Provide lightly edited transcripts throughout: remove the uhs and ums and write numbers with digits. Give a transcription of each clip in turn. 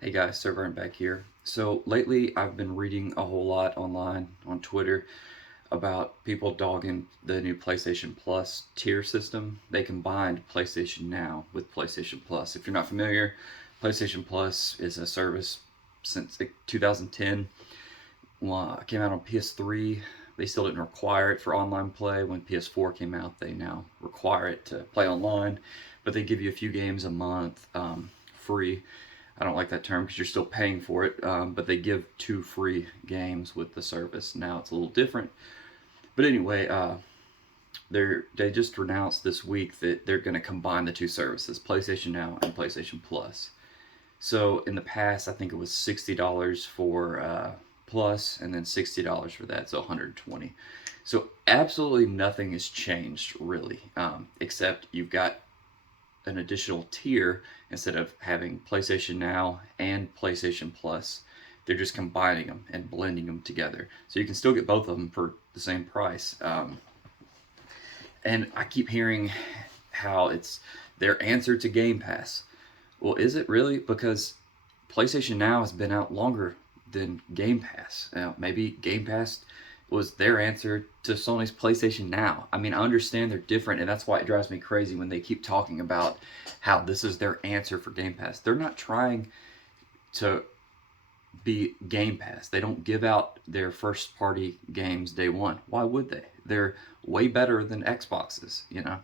Hey guys, SirVern back here. So lately I've been reading a whole lot online on Twitter about people dogging the new PlayStation Plus tier system. They combined PlayStation Now with PlayStation Plus. If you're not familiar, PlayStation Plus is a service since 2010. Well, it came out on PS3. They still didn't require it for online play. When PS4 came out, they now require it to play online, but they give you a few games a month free. I don't like that term because you're still paying for it, but they give 2 free games with the service. Now it's a little different, but anyway, they just announced this week that they're going to combine the two services, PlayStation Now and PlayStation Plus. So in the past, I think it was $60 for Plus, and then $60 for that, so 120. So absolutely nothing has changed really, except you've got an additional tier instead of having PlayStation Now and PlayStation Plus. They're just combining them and blending them together, so you can still get both of them for the same price. And I keep hearing how it's their answer to Game Pass. Well, is it really? Because PlayStation Now has been out longer than Game Pass. Now, maybe Game Pass was their answer to Sony's PlayStation Now. I mean, I understand they're different, and that's why it drives me crazy when they keep talking about how this is their answer for Game Pass. They're not trying to be Game Pass. They don't give out their first party games day one. Why would they? They're way better than Xboxes, you know?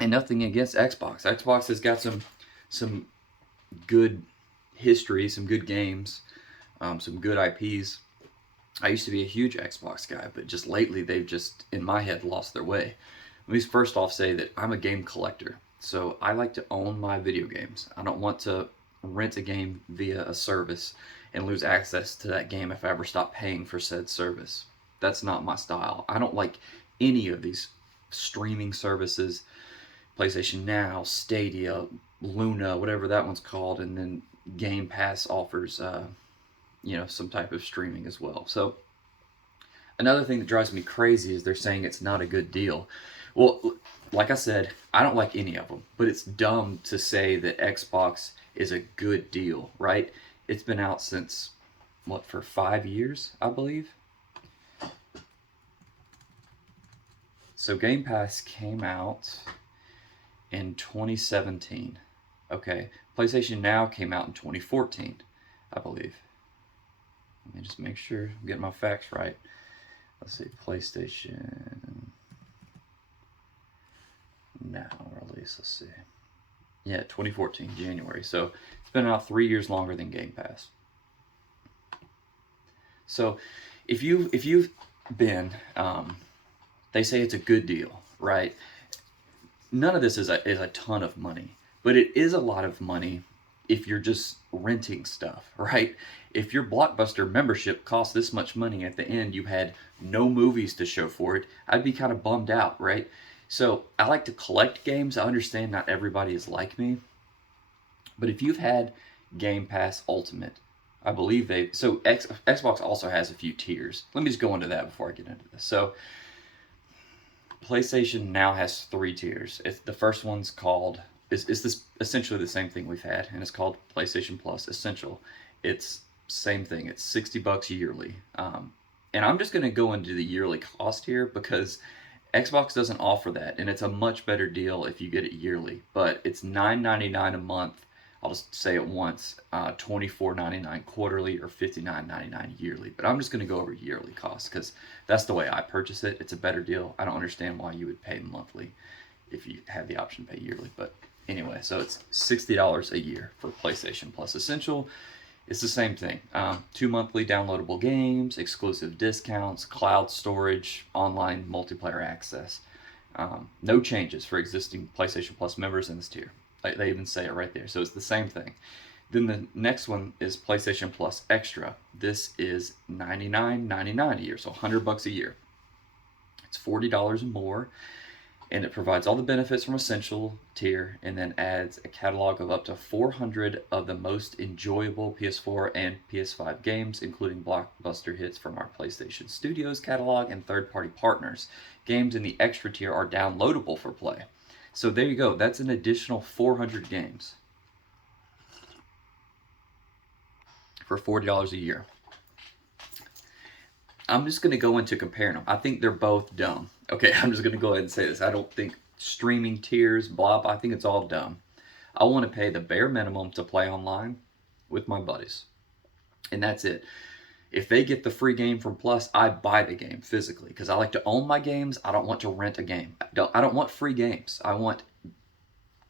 And nothing against Xbox. Xbox has got some good history, some good games, some good IPs. I used to be a huge Xbox guy, but just lately they've just, in my head, lost their way. Let me first off say that I'm a game collector, so I like to own my video games. I don't want to rent a game via a service and lose access to that game if I ever stop paying for said service. That's not my style. I don't like any of these streaming services, PlayStation Now, Stadia, Luna, whatever that one's called, and then Game Pass offers, some type of streaming as well. So another thing that drives me crazy is they're saying it's not a good deal. Well, like I said, I don't like any of them, but it's dumb to say that Xbox is a good deal, right? It's been out since, what, for 5 years, I believe? So Game Pass came out in 2017. Okay, PlayStation Now came out in 2014, I believe. Let me just make sure I'm getting my facts right. Let's see, PlayStation Now release. Let's see. Yeah, 2014, January. So it's been out 3 years longer than Game Pass. So if you've been, they say it's a good deal, right? None of this is a ton of money, but it is a lot of money if you're just renting stuff, right? If your Blockbuster membership costs this much money, at the end you had no movies to show for it, I'd be kind of bummed out, right? So I like to collect games. I understand not everybody is like me, but if you've had Game Pass Ultimate, I believe Xbox also has a few tiers. Let me just go into that before I get into this. So PlayStation now has 3 tiers. The first one's called is this essentially the same thing we've had, and it's called PlayStation Plus Essential. It's same thing. It's $60 yearly, and I'm just going to go into the yearly cost here because Xbox doesn't offer that, and it's a much better deal if you get it yearly. But it's $9.99 a month. I'll just say it once: $24.99 quarterly or $59.99 yearly. But I'm just going to go over yearly costs because that's the way I purchase it. It's a better deal. I don't understand why you would pay monthly if you have the option to pay yearly. But anyway, so it's $60 a year for PlayStation Plus Essential. It's the same thing. 2 monthly downloadable games, exclusive discounts, cloud storage, online multiplayer access. No changes for existing PlayStation Plus members in this tier. They even say it right there. So it's the same thing. Then the next one is PlayStation Plus Extra. This is $99.99 a year, so $100 a year. It's $40 more, and it provides all the benefits from Essential tier and then adds a catalog of up to 400 of the most enjoyable PS4 and PS5 games, including blockbuster hits from our PlayStation Studios catalog and third-party partners. Games in the Extra tier are downloadable for play. So there you go. That's an additional 400 games. for $40 a year. I'm just going to go into comparing them. I think they're both dumb. Okay, I'm just going to go ahead and say this. I don't think streaming tiers, blah, blah, I think it's all dumb. I want to pay the bare minimum to play online with my buddies. And that's it. If they get the free game from Plus, I buy the game physically because I like to own my games. I don't want to rent a game. I don't want free games. I want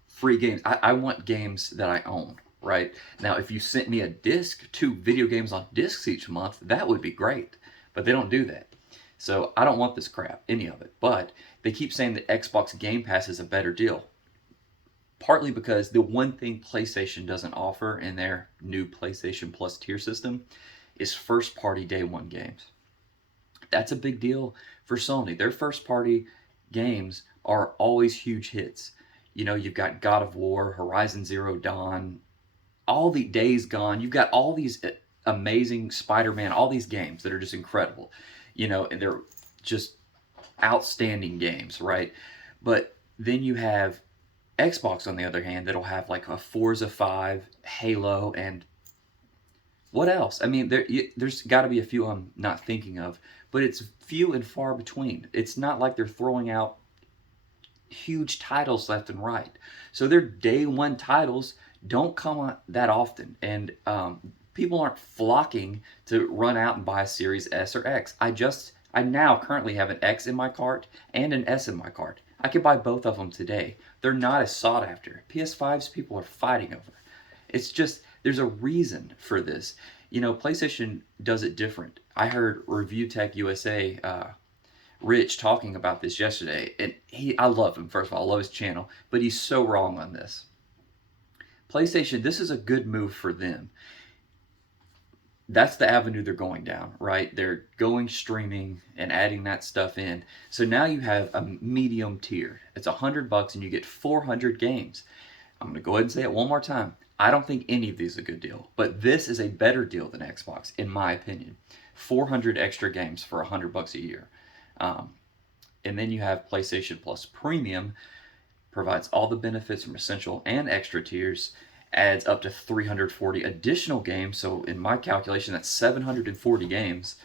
free games. I want games that I own, right? Now, if you sent me a disc, 2 video games on discs each month, that would be great. But they don't do that. So I don't want this crap, any of it. But they keep saying that Xbox Game Pass is a better deal. Partly because the one thing PlayStation doesn't offer in their new PlayStation Plus tier system is first-party day one games. That's a big deal for Sony. Their first-party games are always huge hits. You know, you've got God of War, Horizon Zero Dawn, all the Days Gone. You've got all these amazing Spider-Man, all these games that are just incredible. You know, and they're just outstanding games, right? But then you have Xbox, on the other hand, that'll have like a Forza 5, Halo, and what else? I mean, there's got to be a few I'm not thinking of, but it's few and far between. It's not like they're throwing out huge titles left and right. So their day one titles don't come on that often, and people aren't flocking to run out and buy a Series S or X. I now currently have an X in my cart and an S in my cart. I could buy both of them today. They're not as sought after. PS5s people are fighting over. It's just, there's a reason for this. You know, PlayStation does it different. I heard Review Tech USA, Rich, talking about this yesterday, and I love him, first of all. I love his channel, but he's so wrong on this. PlayStation, this is a good move for them. That's the avenue they're going down, right? They're going streaming and adding that stuff in. So now you have a medium tier. It's $100 and you get 400 games. I'm going to go ahead and say it one more time. I don't think any of these is a good deal, but this is a better deal than Xbox, in my opinion. 400 extra games for $100 a year. And then you have PlayStation Plus Premium, provides all the benefits from Essential and Extra tiers, adds up to 340 additional games. So in my calculation, that's 740 games.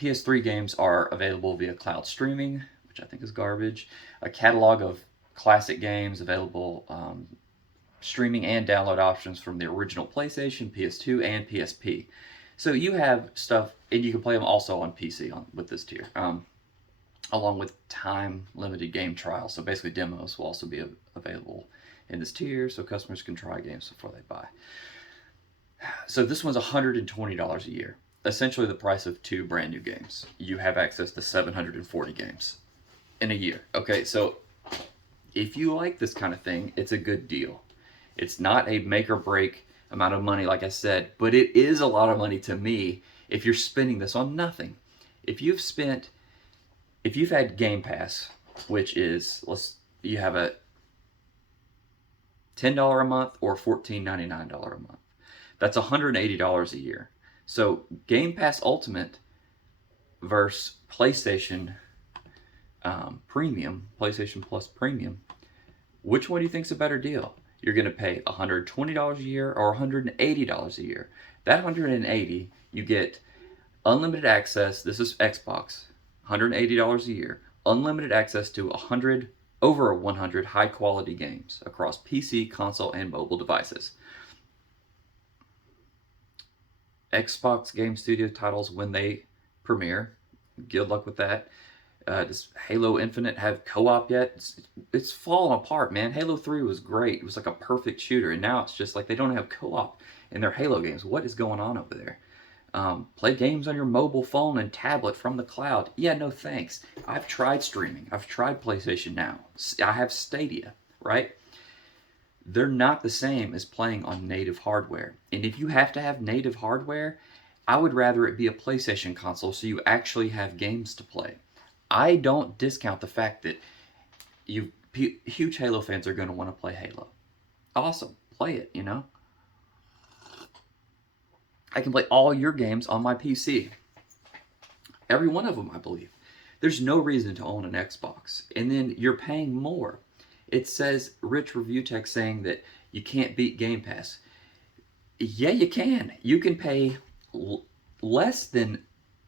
PS3 games are available via cloud streaming, which I think is garbage. A catalog of classic games available, streaming and download options from the original PlayStation, PS2, and PSP. So you have stuff, and you can play them also on PC with this tier, along with time-limited game trials. So basically demos will also be available in this tier, so customers can try games before they buy. So this one's $120 a year, essentially the price of 2 brand new games. You have access to 740 games in a year. Okay, so if you like this kind of thing, it's a good deal. It's not a make or break amount of money, like I said, but it is a lot of money to me if you're spending this on nothing. If you've had Game Pass, which is, you have a $10 a month or $14.99 a month. That's $180 a year. So Game Pass Ultimate versus PlayStation Premium, PlayStation Plus Premium, which one do you think is a better deal? You're going to pay $120 a year or $180 a year. That $180, you get unlimited access. This is Xbox, $180 a year. Unlimited access to over 100 high-quality games across PC, console, and mobile devices. Xbox Game Studio titles when they premiere. Good luck with that. Does Halo Infinite have co-op yet? It's falling apart, man. Halo 3 was great. It was like a perfect shooter, and now it's just like they don't have co-op in their Halo games. What is going on over there? Play games on your mobile phone and tablet from the cloud. Yeah, no thanks. I've tried streaming. I've tried PlayStation Now. I have Stadia, right? They're not the same as playing on native hardware. And if you have to have native hardware, I would rather it be a PlayStation console so you actually have games to play. I don't discount the fact that huge Halo fans are going to want to play Halo. Awesome. Play it, you know? I can play all your games on my PC. Every one of them, I believe. There's no reason to own an Xbox. And then you're paying more. It says, Rich Review Tech saying that you can't beat Game Pass. Yeah, you can. You can pay less than,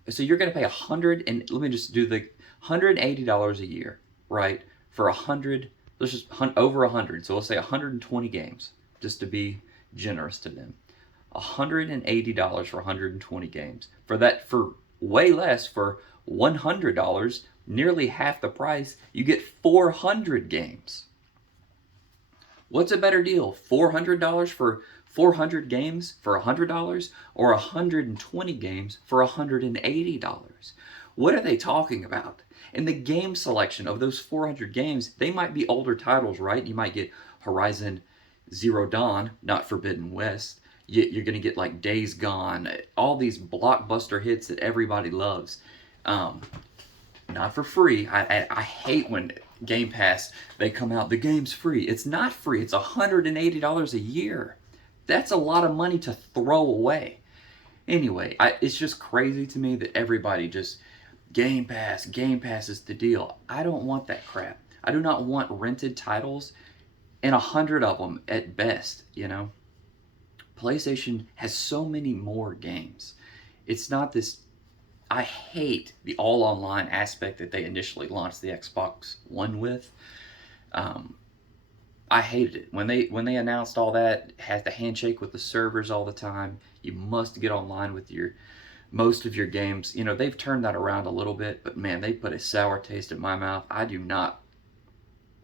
so you're going to pay let me just do the $180 a year, right? For 100, let's just over 100. So let's say 120 games, just to be generous to them. $180 for 120 games. For way less, for $100, nearly half the price, you get 400 games. What's a better deal? $400 for 400 games for $100, or 120 games for $180? What are they talking about? And the game selection of those 400 games, they might be older titles, right? You might get Horizon Zero Dawn, not Forbidden West. You're going to get like Days Gone, all these blockbuster hits that everybody loves. Not for free. I hate when Game Pass, they come out, the game's free. It's not free. It's $180 a year. That's a lot of money to throw away. Anyway, it's just crazy to me that everybody just, Game Pass is the deal. I don't want that crap. I do not want rented titles, and 100 of them at best, you know. PlayStation has so many more games. It's not this, I hate the all online aspect that they initially launched the Xbox One with. I hated it when they announced all that. Had to handshake with the servers all the time. You must get online with most of your games. You know, they've turned that around a little bit, but man, they put a sour taste in my mouth. I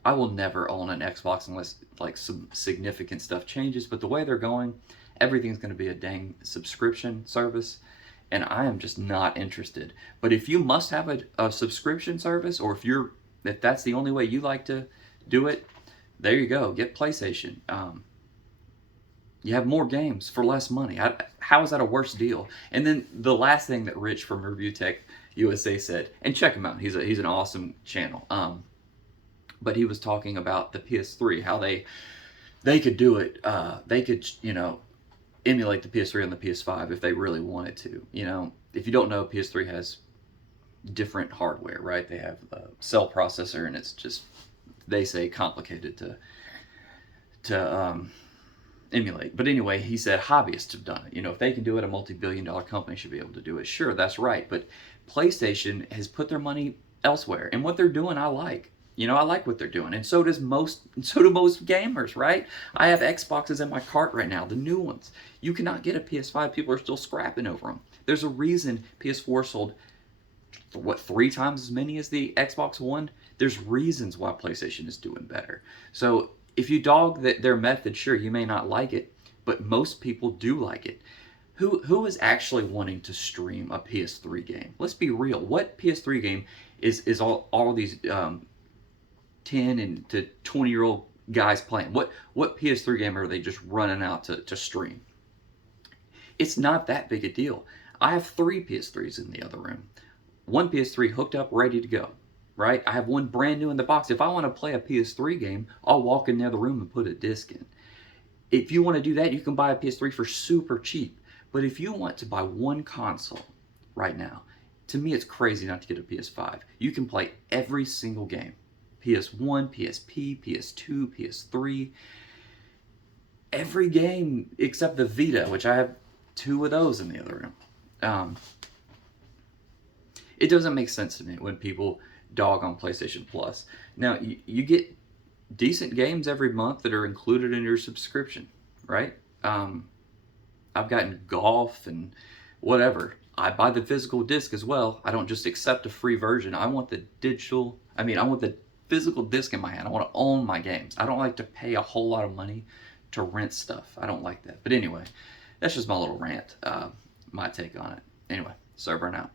will never own an Xbox unless like some significant stuff changes. But the way they're going, everything's going to be a dang subscription service, and I am just not interested. But if you must have a subscription service, or if that's the only way you like to do it, there you go. Get PlayStation. You have more games for less money. How is that a worse deal? And then the last thing that Rich from Review Tech USA said, and check him out. He's an awesome channel. But he was talking about the PS3, how they could do it. They could, you know, emulate the PS3 on the PS5 if they really wanted to. You know, if you don't know, PS3 has different hardware, right? They have a cell processor, and it's just, they say, complicated to emulate. But anyway, he said hobbyists have done it. You know, if they can do it, a multi-billion-dollar company should be able to do it. Sure, that's right. But PlayStation has put their money elsewhere, and what they're doing, I like. You know, I like what they're doing, and so do most gamers, right? I have Xboxes in my cart right now, the new ones. You cannot get a PS5. People are still scrapping over them. There's a reason PS4 sold, what, 3 times as many as the Xbox One? There's reasons why PlayStation is doing better. So if you dog their method, sure, you may not like it, but most people do like it. Who is actually wanting to stream a PS3 game? Let's be real. What PS3 game is all these 10 and to 20-year-old guys playing? What PS3 game are they just running out to stream? It's not that big a deal. I have 3 PS3s in the other room. One PS3 hooked up, ready to go, right? I have one brand new in the box. If I want to play a PS3 game, I'll walk in the other room and put a disc in. If you want to do that, you can buy a PS3 for super cheap. But if you want to buy one console right now, to me it's crazy not to get a PS5. You can play every single game. PS1, PSP, PS2, PS3. Every game except the Vita, which I have 2 of those in the other room. It doesn't make sense to me when people dog on PlayStation Plus. Now, you get decent games every month that are included in your subscription, right? I've gotten golf and whatever. I buy the physical disc as well. I don't just accept a free version. I want the physical disc in my hand. I want to own my games. I don't like to pay a whole lot of money to rent stuff. I don't like that. But anyway, that's just my little rant, my take on it. Anyway, SirVern out.